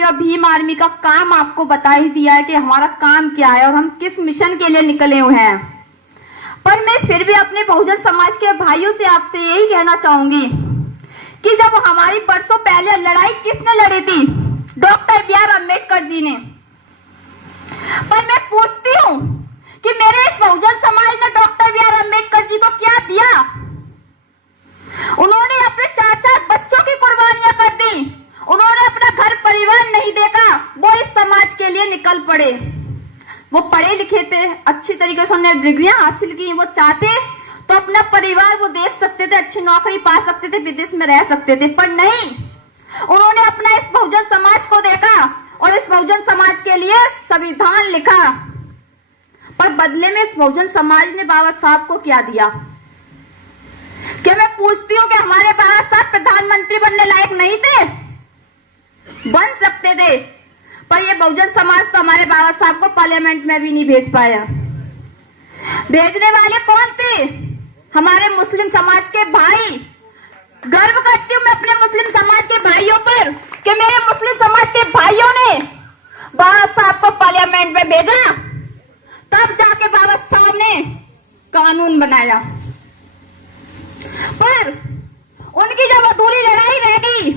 Party और Bhim army का काम आपको बता ही दिया है कि हमारा काम क्या है और हम किस मिशन के लिए निकले हुए हैं। पर मैं फिर भी अपने बहुजन समाज के भाइयों से आपसे यही कहना चाहूंगी कि जब हमारी बरसों पहले लड़ाई किसने लड़ी थी? Doctor B R. अम्बेडकर जी ने। पर मैं पूछती हूँ कि मेरे इस बहुजन समाज ने डॉक्टर बी.आर. अम्बेडकर जी को क्या दिया? उन्होंने अपने 4-4 बच्चों की कुर्बानियां कर दी। उन्होंने अपना घर परिवार नहीं देखा, वो इस समाज के लिए निकल पड़े। वो पढ़े लिखे थे, अच्छी तरीके से उन्होंने डिग्रियां हासिल की। वो चाहते तो अपना परिवार वो देख सकते थे, अच्छी नौकरी पा सकते थे, विदेश में रह सकते थे, पर नहीं, उन्होंने अपना इस बहुजन समाज को देखा और इस बहुजन समाज के लिए संविधान लिखा। पर बदले में इस बहुजन समाज ने बाबा साहब को क्या दिया? क्या मैं पूछती हूँ कि हमारे बाबा साहब प्रधानमंत्री बनने लायक नहीं थे? बन सकते थे, पर ये बहुजन समाज तो हमारे बाबा साहब को पार्लियामेंट में भी नहीं भेज पाया। भेजने वाले कौन थे? हमारे मुस्लिम समाज के भाई। गर्व करती हूँ मैं अपने मुस्लिम समाज के भाइयों पर कि मेरे मुस्लिम समाज के भाइयों ने बाबा साहब को पार्लियामेंट में भेजा, तब जाके बाबा साहब ने कानून बनाया। पर उनकी जब अधूरी लड़ाई रह गई,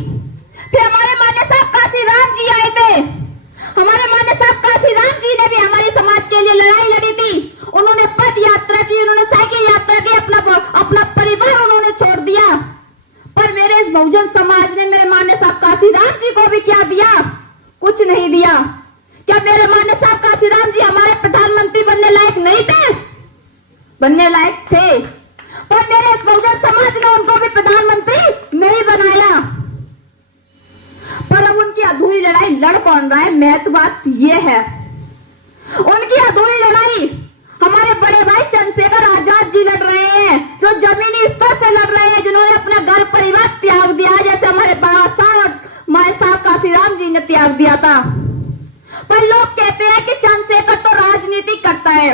फिर हमारे मान्य साहब काशीराम जी आए थे। हमारे मान्य साहब काशीराम जी ने भी हमारे समाज के लिए लड़ाई लड़ी थी। उन्होंने पद यात्रा की, उन्होंने साइकिल यात्रा की, अपना परिवार उन्होंने छोड़ दिया। पर मेरे इस बहुजन समाज ने मेरे मान्य साहब काशीराम जी को भी क्या दिया? कुछ नहीं दिया। क्या मेरे मान्य साहब काशीराम जी हमारे प्रधानमंत्री बनने लायक नहीं थे? बनने लायक थे, पर मेरे इस बहुजन समाज ने उनको भी प्रधानमंत्री नहीं बनाया। पर अब उनकी अधूरी लड़ाई लड़ कौन रहा है? महत्व बात यह है, उनकी अधूरी लड़ाई हमारे बड़े भाई चंद्रशेखर आजाद जी लड़ रहे हैं, जो जमीनी स्तर से लड़ रहे हैं, जिन्होंने अपना घर परिवार त्याग दिया, जैसे हमारे बाबा साहब माए साहब काशीराम जी ने त्याग दिया था। पर लोग कहते हैं कि चंद्रशेखर तो राजनीति करता है,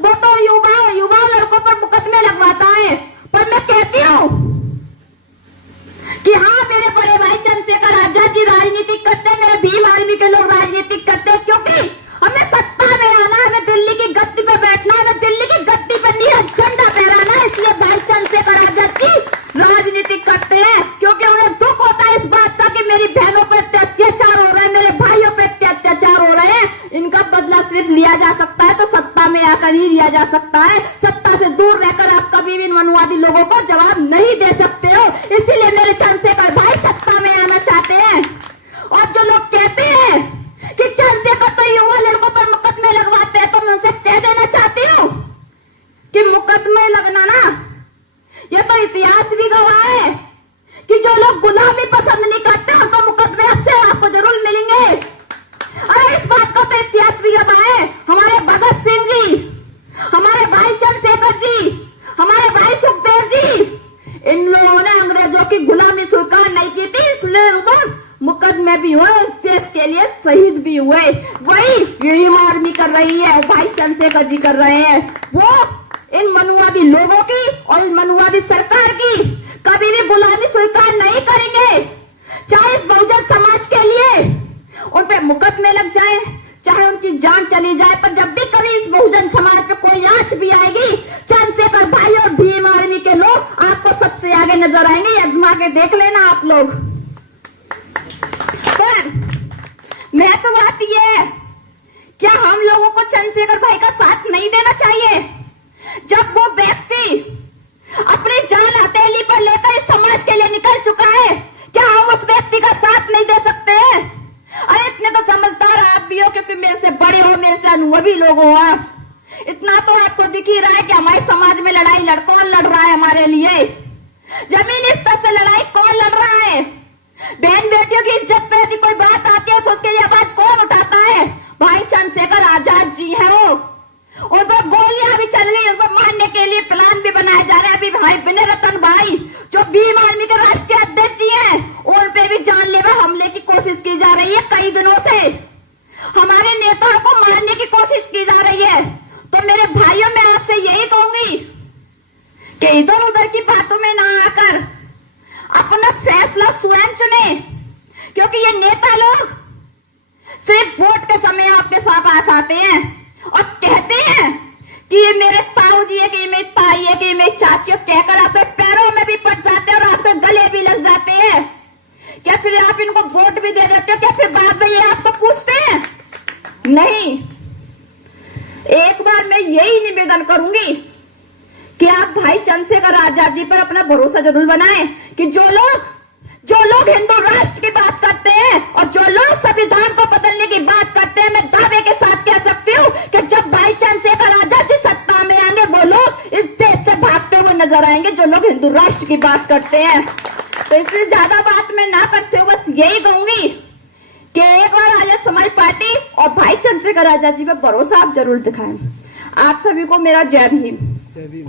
वो तो युवा लड़कों पर मुकदमे लगवाता है। पर मैं कहती हूँ कि हाँ, मेरे बड़े भाई चंद्रशेखर आजाद जी राजनीति करते हैं, मेरे भीम आर्मी के लोग राजनीति करते हैं, क्योंकि हमें सत्ता में आना, हमें दिल्ली की गद्दी पर बैठना, हमें दिल्ली की गद्दी पर नीला झंडा फहराना। इसलिए भाई चंद्रशेखर आजाद जी राजनीति करते हैं, क्योंकि उन्हें दुख होता है इस बात का कि मेरी बहनों पर अत्याचार हो रहा है, मेरे भाइयों पर अत्याचार हो रहे हैं। इनका बदला सिर्फ लिया जा सकता है तो सत्ता में आकर ही लिया जा सकता है। सत्ता से दूर रहकर आप कभी भी मनुवादी लोगों को जवाब नहीं दे सकते हो। इसीलिए मेरे चंद्रशेखर भाई सत्ता में आना चाहते हैं। और जो लोग कहते हैं कि चंद्रशेखर तो युवा लड़कों पर मुकदमे लगवाते हैं, तो मैं उनसे कह देना चाहती हूँ कि मुकदमे लगना ना, ये तो इतिहास भी गवाह है कि जो लोग गुलामी पसंद नहीं करते उनको मुकदमे आपसे आपको जरूर मिलेंगे। अरे इस बात का तो इतिहास भी गवाह है। हमारे भगत सिंह जी, हमारे भाई चंद्रशेखर जी, हमारे भाई सुखदेव जी, इन लोगों ने अंग्रेजों की गुलामी स्वीकार नहीं की थी, इसलिए ऊपर मुकदमे भी हुए, देश के लिए शहीद भी हुए। वही भीम आर्मी कर रही है, भाई चंद्रशेखर जी कर रहे हैं। वो इन मनुवादी लोगों की और इस मनुवादी सरकार की कभी भी गुलामी स्वीकार नहीं करेंगे। चाहे इस बहुजन समाज के लिए उन पे मुकदमे लग जाए, चाहे उनकी जान चली जाए, पर जब भी कभी इस बहुजन समाज पे कोई आंच भी आएगी, चंद्रशेखर भाई और भीम आर्मी के लोग आपको सबसे आगे नजर आएंगे। आजमा के देख लेना आप लोग। पर मैं तो बात ये है, क्या हम लोगों को चंद्रशेखर भाई का साथ नहीं देना चाहिए? जब वो व्यक्ति अपनी जान हथेली पर लेकर इस समाज के लिए निकल चुका है, क्या हम उस व्यक्ति का साथ नहीं दे सकते? अरे इतने तो समझदार आप भी हो, क्योंकि मेरे से बड़े हो, मेरे से अनुभवी लोग हो आप। इतना तो आपको दिख ही रहा है कि हमारे समाज में लड़ाई कौन लड़ रहा है हमारे लिए। जमीनी स्तर से लड़ाई कौन लड़ रहा है? बहन बेटियों की इज्जत पे यदि कोई बात आती है तो उसके लिए आवाज कौन उठाता है? भाई चंद्रशेखर आजाद जी है वो। उन पर गोलियां भी चल रही है, उन पर मारने के लिए प्लान भी बनाया जा रहा है। अभी भाई विनय रतन भाई जो भीम आर्मी के राष्ट्रीय अध्यक्ष जी हैं, उन पे भी जानलेवा हमले की कोशिश की जा रही है। कई दिनों से हमारे नेताओं को मारने की कोशिश की जा रही है। तो मेरे भाइयों, मैं आपसे यही कहूंगी कि इधर उधर की बातों में ना आकर अपना फैसला स्वयं चुने, क्योंकि ये नेता लोग सिर्फ वोट के समय आपके पास आते हैं और कहते हैं कि ये मेरे ताऊ जी है, कि मेरी ताई है, कि मेरी चाची है, कहकर आपके पैरों में भी पड़ जाते हैं और आपके गले भी लग जाते हैं। क्या फिर आप इनको वोट भी दे देते हो? क्या फिर बाद में ये आपको पूछते हैं? नहीं। एक बार मैं यही निवेदन करूंगी कि आप भाई चंद्रशेखर आजाद जी पर अपना भरोसा जरूर बनाएं कि जो लोग हिंदू राष्ट्र की बात करते हैं और जो लोग संविधान को बदलने की बात करते हैं, मैं दावे के साथ कह सकती हूँ कि जब भाई चंद्रशेखर आजाद जी सत्ता में आएंगे, वो लोग इस देश से भागते हुए नजर आएंगे जो लोग हिंदू राष्ट्र की बात करते हैं। तो इसलिए ज्यादा बात मैं ना करते हुए बस यही कहूंगी कि एक बार आजाद समाज पार्टी और भाई चंद्रशेखर आजाद जी पर भरोसा आप जरूर दिखाएं। आप सभी को मेरा जय भीम। जय भीम।